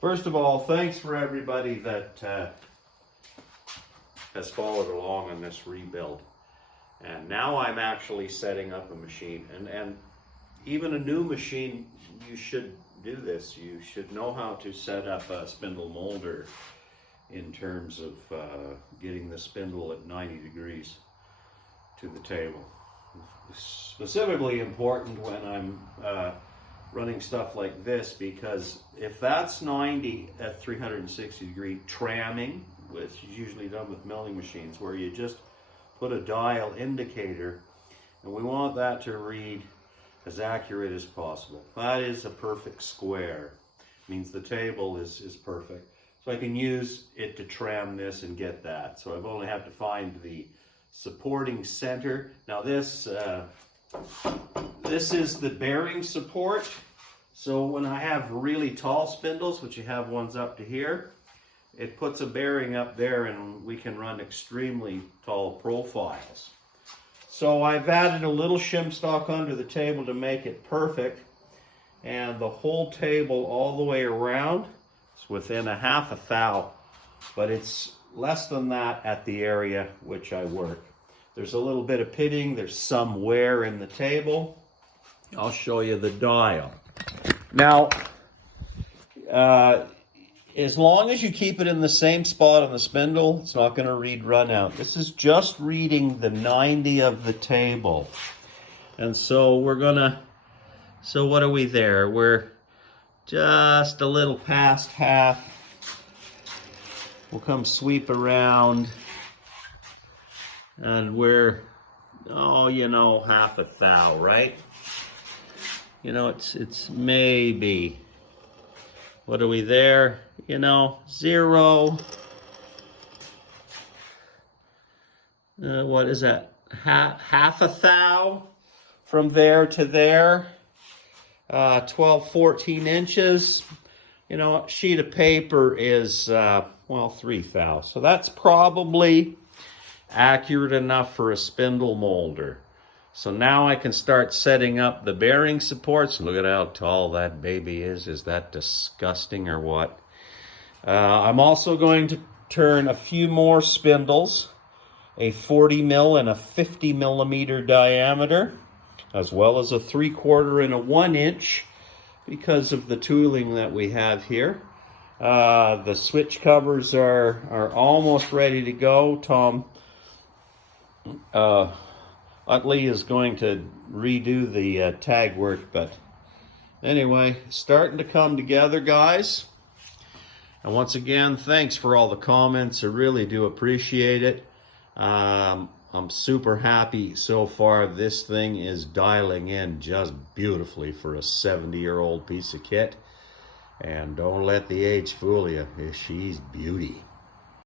First of all, thanks for everybody that has followed along on this rebuild. And now I'm actually setting up a machine. And even a new machine, you should do this. You should know how to set up a spindle molder in terms of getting the spindle at 90 degrees to the table. Specifically important when I'm running stuff like this, because if that's 90 at 360 degree tramming, which is usually done with milling machines, where you just put a dial indicator, and we want that to read as accurate as possible. That is a perfect square. It means the table is perfect. So I can use it to tram this and get that. So I've only have to find the supporting center. Now this is the bearing support. So when I have really tall spindles, which you have ones up to here, it puts a bearing up there and we can run extremely tall profiles. So I've added a little shim stock under the table to make it perfect. And the whole table all the way around, it's within a half a thou, but it's less than that at the area which I work. There's a little bit of pitting, there's some wear in the table. I'll show you the dial. Now, as long as you keep it in the same spot on the spindle, it's not going to read run out. This is just reading the 90 of the table. And so we're going to, so what are we there? We're just a little past half. We'll come sweep around. And we're, half a thou, right? It's maybe, what are we there? 0. What is that? Half a thou from there to there. 12, 14 inches. A sheet of paper is, 3 thou. So that's probably accurate enough for a spindle molder. So now I can start setting up the bearing supports. Look at how tall that baby is. Is that disgusting or what? I'm also going to turn a few more spindles, a 40 mil and a 50 millimeter diameter, as well as a 3/4 and a 1 inch, because of the tooling that we have here. The switch covers are almost ready to go. Tom Utley is going to redo the tag work, but anyway, starting to come together, guys. And once again, thanks for all the comments. I really do appreciate it. I'm super happy so far. This thing is dialing in just beautifully for a 70-year-old piece of kit. And don't let the age fool you. She's beauty.